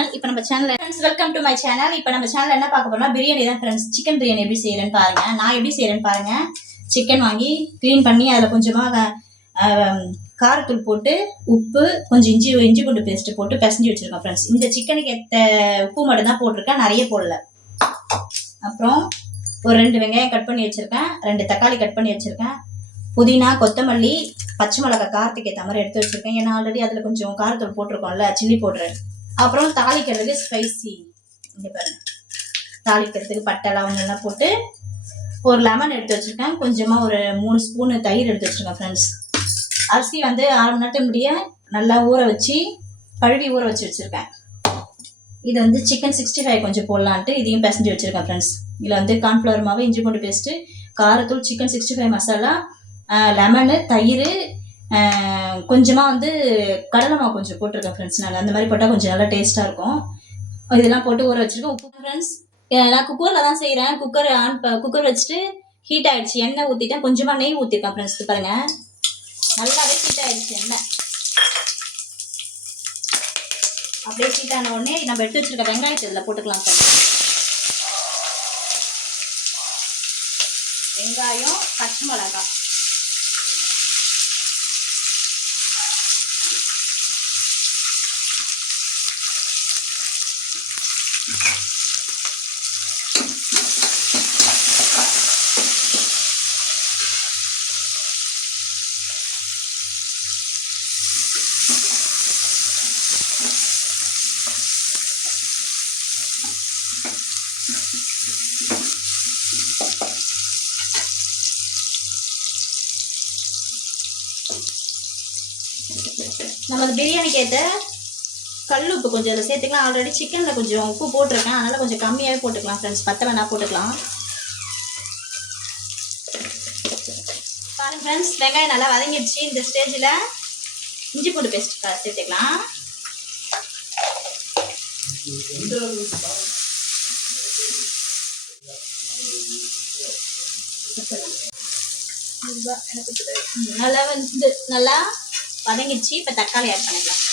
Channel. இப்போ நம்ம channel friends welcome to my channel. இப்போ நம்ம சேனல் என்ன பார்க்க போறோம்னா பிரியாணி தான் ஃப்ரெண்ட்ஸ். சிக்கன் பிரியாணி எப்படி செய்யறேன்னு பாருங்க. நான் எப்படி செய்யறேன்னு பாருங்க. சிக்கன் வாங்கி க்ளீன் பண்ணி அதில் கொஞ்சமாக காரத்தூள் போட்டு உப்பு கொஞ்சம் இஞ்சி பூண்டு பேஸ்ட்டு போட்டு பிசைஞ்சு வச்சிருக்கேன் ஃப்ரெண்ட்ஸ். இந்த சிக்கனுக்கு ஏற்ற உப்பு மட்டும் தான் போட்டிருக்கேன், நிறைய போடல. அப்புறம் ஒரு 2 வெங்காயம் கட் பண்ணி வச்சிருக்கேன், 2 தக்காளி கட் பண்ணி வச்சிருக்கேன், புதினா கொத்தமல்லி பச்சை மிளகாய் காரத்துக்கு ஏற்ற மாதிரி எடுத்து வச்சிருக்கேன். ஏன்னா ஆல்ரெடி அதில் கொஞ்சம் காரத்தூள் போட்டிருக்கோம்ல, சில்லி பவுடர். அப்புறம் தாளிக்கிறதுக்கு ஸ்பைசி இங்கே பாருங்க, தாளிக்கிறதுக்கு பட்டை லவங்கெல்லாம் போட்டு ஒரு லெமன் எடுத்து வச்சிருக்கேன், கொஞ்சமாக ஒரு 3 ஸ்பூனு தயிர் எடுத்து வச்சிருக்கேன் ஃப்ரெண்ட்ஸ். அரிசி வந்து 1/2 மணி நேரத்துக்கு முடிய நல்லா ஊற வச்சு கழுவி ஊற வச்சு வச்சுருக்கேன். இது வந்து சிக்கன் 65 கொஞ்சம் போடலான்ட்டு இதையும் பிசைஞ்சு வச்சுருக்கேன் ஃப்ரெண்ட்ஸ். இதில் வந்து கார்ன்ஃப்ளவர் மாவு, இஞ்சி பூண்டு பேஸ்ட்டு, காரத்தூள், சிக்கன் 65 மசாலா, லெமனு, தயிர், கொஞ்சமாக வந்து கடலை மாவு கொஞ்சம் போட்டிருக்கேன் ஃப்ரெண்ட்ஸ். நான் அந்த மாதிரி போட்டால் கொஞ்சம் நல்லா டேஸ்ட்டாக இருக்கும். இதெல்லாம் போட்டு ஊற வச்சுருக்கேன். உப்பு ஃப்ரெண்ட்ஸ், நான் குக்கரில் தான் செய்கிறேன். குக்கர் வச்சுட்டு ஹீட் ஆகிடுச்சு, எண்ணெய் ஊற்றிட்டேன், கொஞ்சமாக நெய் ஊற்றிருக்கேன் ஃப்ரெண்ட்ஸ். பாருங்கள், நல்லாவே ஹீட் ஆகிடுச்சு எண்ணெய். அப்படியே ஹீட் ஆன உடனே நம்ம எடுத்து வச்சுருக்க வெங்காயத்தை இதில் போட்டுக்கலாம் ஃப்ரெண்ட்ஸ். வெங்காயம், பச்சை மிளகாய், நம்ம பிரியாணிக்கு ஏற்ற கல் உப்பு கொஞ்சம் அதில் சேர்த்துக்கலாம். ஆல்ரெடி சிக்கனில் கொஞ்சம் உப்பு போட்டிருக்கேன், அதனால் கொஞ்சம் கம்மியாகவே போட்டுக்கலாம் ஃப்ரெண்ட்ஸ். பத்த வேணா போட்டுக்கலாம். பாருங்க ஃப்ரெண்ட்ஸ், வெங்காயம் நல்லா வதங்கிடுச்சு. இந்த ஸ்டேஜில் இஞ்சி பூண்டு பேஸ்ட் சேர்த்துக்கலாம். நல்லா வதங்கிடுச்சு. இப்போ தக்காளி ஆட் பண்ணிக்கலாம்.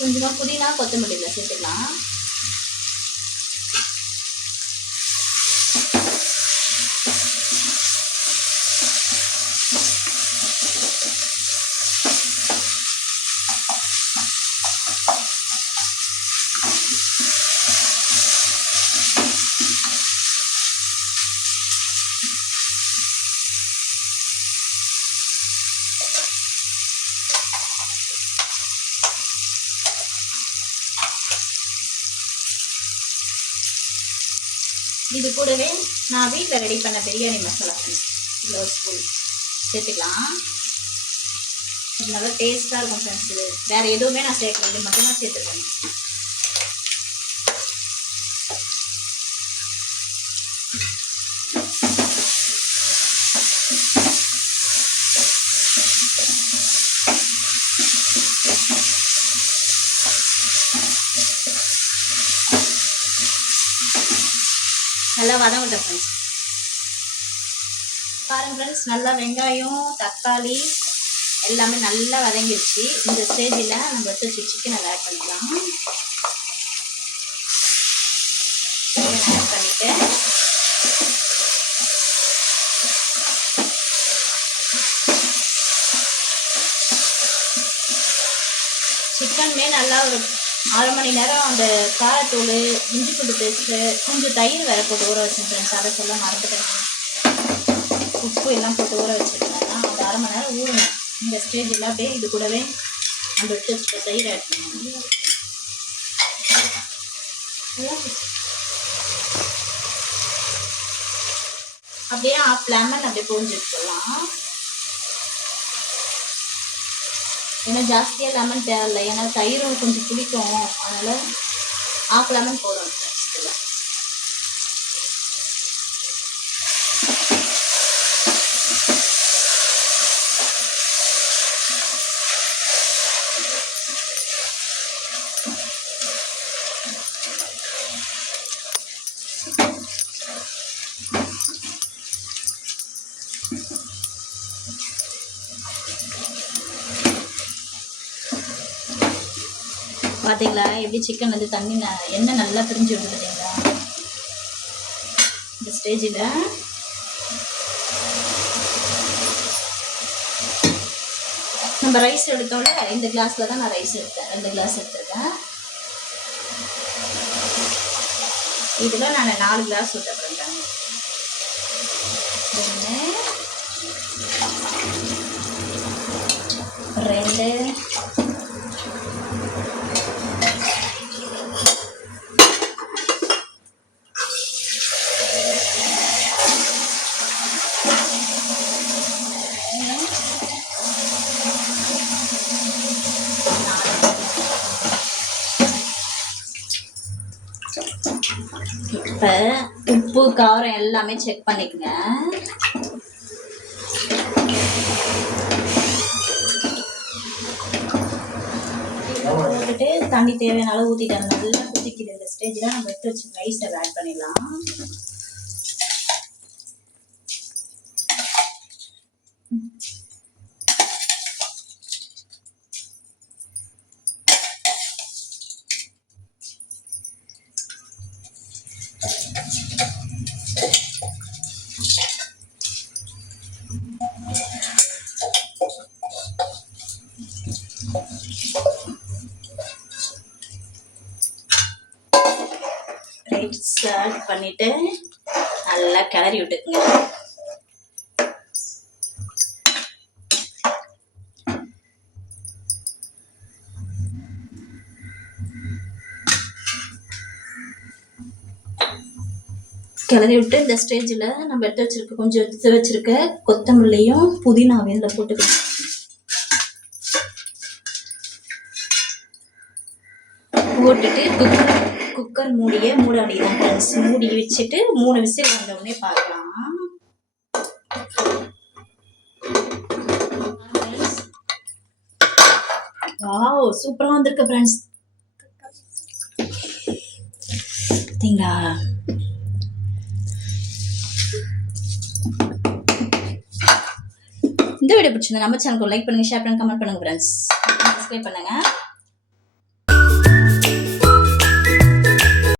கொஞ்சமாக புதினா கொத்தமல்லியில் சேர்த்துக்கலாம். இது கூடவே நான் வீட்டில் ரெடி பண்ண பிரியாணி மசாலா இதில் ஒரு ஸ்பூன் சேர்த்துக்கலாம். இது நல்லா டேஸ்ட்டாக இருக்கும் ஃப்ரெண்ட்ஸ். இது வேறு எதுவுமே நான் சேர்க்கல, இது மட்டும்தான் சேர்த்துருக்கேன். நல்லா வதங்கட்டும் ஃப்ரெண்ட்ஸ். பாருங்க ஃப்ரெண்ட்ஸ், நல்லா வெங்காயம் தக்காளி எல்லாமே நல்லா வதங்கிடுச்சு. இந்த ஸ்டேஜில் நம்ம எடுத்து சிக்கன் அதை ஆட் பண்ணிக்கலாம். ஆட் பண்ணிவிட்டு சிக்கனுமே நல்லா ஒரு 1/2 மணி நேரம் அந்த காரத்தூள், இஞ்சி பூண்டு பேஸ்ட்டு, கொஞ்சம் தயிர் வேறு போட்டு ஊற வச்சேன் ஃப்ரெண்ட்ஸ். அதை சொல்ல மறந்துட்டேன். உப்பு எல்லாம் போட்டு ஊற வச்சுருக்கேன். ஒரு 1/2 மணி நேரம் ஊறணும். இந்த ஸ்டேஜில் அப்படியே இது கூடவே நம்ம எடுத்து வச்சுக்க தயிர் ஆட் பண்ணணும். அப்படியே 1/2 லெமன் அப்படியே புழிஞ்சு வச்சுக்கலாம். ஏன்னா ஜாஸ்தியாக லெமன் தேவையில்லை, ஏன்னா தயிரும் கொஞ்சம் பிடிக்கும், அதனால் 1/2 லெமன் போதும். பார்த்தீங்களா எப்படி சிக்கன் வந்து தண்ணி எண்ணெய் நல்லா பிரிஞ்சு விடுது பார்த்தீங்களா? இந்த ஸ்டேஜில் நம்ம ரைஸ் எடுத்தோம்ல, இந்த கிளாஸில் தான் நான் ரைஸ் எடுத்தேன். 2 கிளாஸ் எடுத்துருக்கேன். இதில் நான் 4 கிளாஸ் ஊற்ற போகிறேன். 1 2 இப்போ உப்பு காரம் எல்லாமே செக் பண்ணிக்கங்க. போட்டுட்டு தண்ணி தேவையான அளவு ஊற்றிட்டாங்க. நல்லா கொதிக்குது. இந்த ஸ்டேஜில் நம்ம எடுத்து வச்சு ரைஸை ஆட் பண்ணிடலாம். ரைஸ் ஆட் பண்ணிட்டு நல்லா கிளறி விட்டுக்குங்க. கிளறி விட்டு இந்த ஸ்டேஜில் நம்ம எடுத்து வச்சிருக்க கொத்தமல்லியும் புதினாவையும் இதில் போட்டுக்கலாம். போட்டுட்டு குக்கர் மூடியை மூட வேண்டியதான் ஃப்ரெண்ட்ஸ். மூடி வச்சுட்டு 3 விசில் வந்தவுடனே பார்க்கலாம். வாவ், சூப்பராக வந்திருக்கு ஃப்ரெண்ட்ஸ். பார்த்தீங்களா? இந்த வீடியோ பிடிச்சிருந்தா நம்ம சேனலுக்கு லைக் பண்ணுங்க, ஷேர் பண்ணுங்க, கமெண்ட் பண்ணுங்க ஃப்ரெண்ட்ஸ். சப்ஸ்கிரைப் பண்ணுங்க.